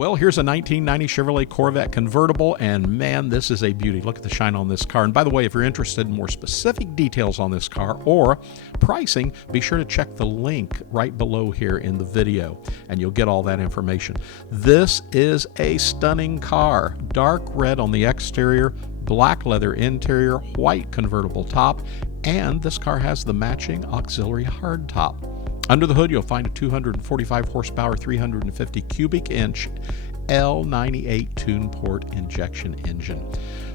Well, here's a 1990 Chevrolet Corvette Convertible, and man, this is a beauty. Look at the shine on this car. And by the way, if you're interested in more specific details on this car or pricing, be sure to check the link right below here in the video, and you'll get all that information. This is a stunning car. Dark red on the exterior, black leather interior, white convertible top, and this car has the matching auxiliary hardtop. Under the hood, you'll find a 245 horsepower, 350 cubic inch L98 Tuned Port Injection engine.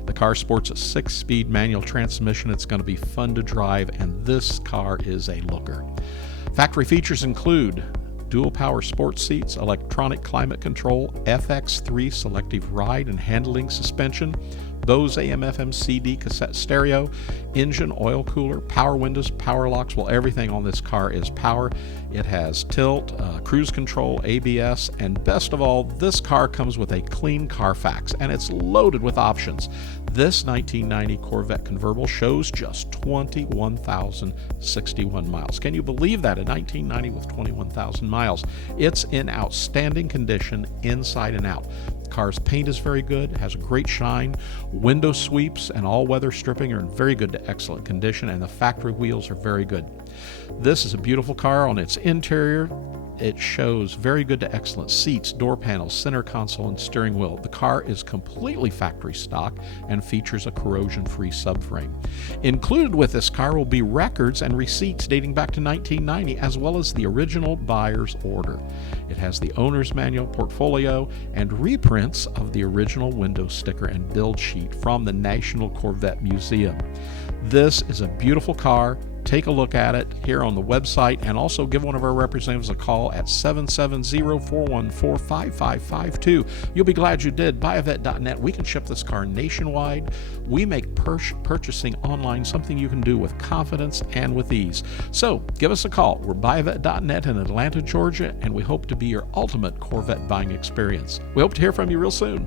The car sports a 6-speed manual transmission. It's going to be fun to drive, and this car is a looker. Factory features include dual power sports seats, electronic climate control, FX3 selective ride and handling suspension, Bose AM FM CD cassette stereo, engine oil cooler, power windows, power locks. Well, everything on this car is power. It has tilt, cruise control, ABS, and best of all, this car comes with a clean Carfax, and it's loaded with options. This 1990 Corvette Convertible shows just 21,061 miles. Can you believe that? A 1990 with 21,000 miles. It's in outstanding condition inside and out. The car's paint is very good, it has a great shine. Window sweeps and all weather stripping are in very good to excellent condition, and the factory wheels are very good. This is a beautiful car on its interior. It shows very good to excellent seats, door panels, center console, and steering wheel. The car is completely factory stock and features a corrosion-free subframe. Included with this car will be records and receipts dating back to 1990, as well as the original buyer's order. It has the owner's manual, portfolio, and reprints of the original window sticker and build sheet from the National Corvette Museum. This is a beautiful car. Take a look at it here on the website, and also give one of our representatives a call at 770-414-5552. You'll be glad you did. Buyavet.net. We can ship this car nationwide. We make purchasing online something you can do with confidence and with ease. So give us a call. We're Buyavet.net in Atlanta, Georgia, and we hope to be your ultimate Corvette buying experience. We hope to hear from you real soon.